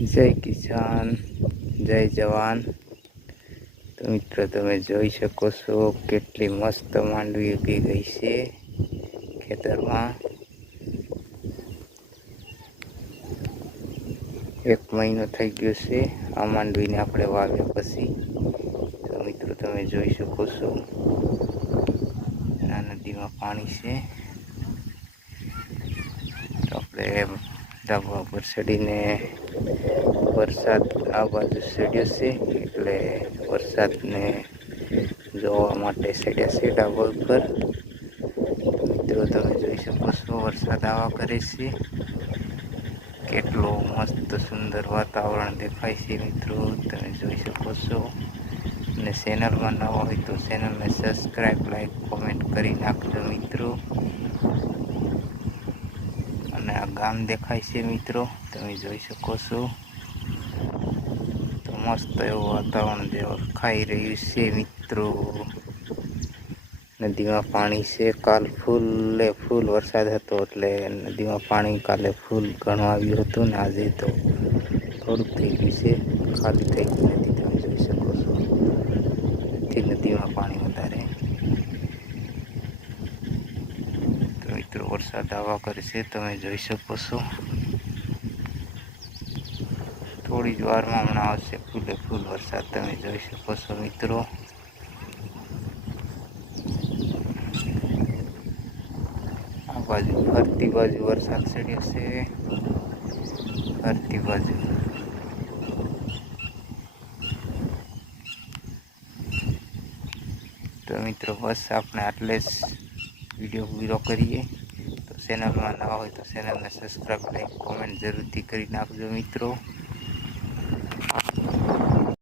જય કિસાન, જય જવાન. તો મિત્રો, તમે જોઈ શકો છો કેટલી મસ્ત માંડવી ઉગી ગઈ છે ખેતરમાં. એક મહિનો થઈ ગયો છે આ માંડવીને આપણે વાવ્યા પછી. તો મિત્રો, તમે જોઈ શકો છો. આ નદીમાં પાણી છે. તો આપણે ધાબા પર ચડીને વરસાદ આ બાજુ ચડ્યો છે, એટલે વરસાદને જોવા માટે ચડ્યા છે ધાબા ઉપર. મિત્રો, તમે જોઈ શકો છો, વરસાદ આવા કરે છે. કેટલું મસ્ત સુંદર વાતાવરણ દેખાય છે, મિત્રો. તમે જોઈ શકો છો. અને ચેનલમાં ન હોય તો ચેનલને સબસ્ક્રાઈબ લાઈક કોમેન્ટ કરી નાખજો, મિત્રો. અને આ ગામ દેખાય છે મિત્રો. તમે જોઈ શકો છો. તો મસ્ત એવું વાતાવરણ જે ઓળખાઈ રહ્યું છે મિત્રો. નદીમાં પાણી છે. કાલ ફૂલે ફૂલ વરસાદ હતો એટલે નદીમાં પાણી કાલે ફૂલ ઘણું આવ્યું હતું ને આજે તો થોડુંક થઈ ગયું છે. ખાલી થઈ ગયું નથી, તમે જોઈ શકો છો. નદીમાં પાણી વધારે તો મિત્રો, વરસાદ આવા કરે છે, તમે જોઈ શકો છો. થોડી જ વારમાં હમણાં આવશે ફૂલે ફૂલ વરસાદ, તમે જોઈ શકો છો મિત્રો. આ બાજુ ફરતી બાજુ વરસાદ ચડ્યો છે. ફરતી બાજુ. તો મિત્રો, બસ આપણે આટલે જ વીડિયો પૂરો કરીએ. ચેનલમાં નવા હોય તો ચેનલને સબસ્ક્રાઈબ લાઈક કોમેન્ટ જરૂરથી કરી નાખજો મિત્રો.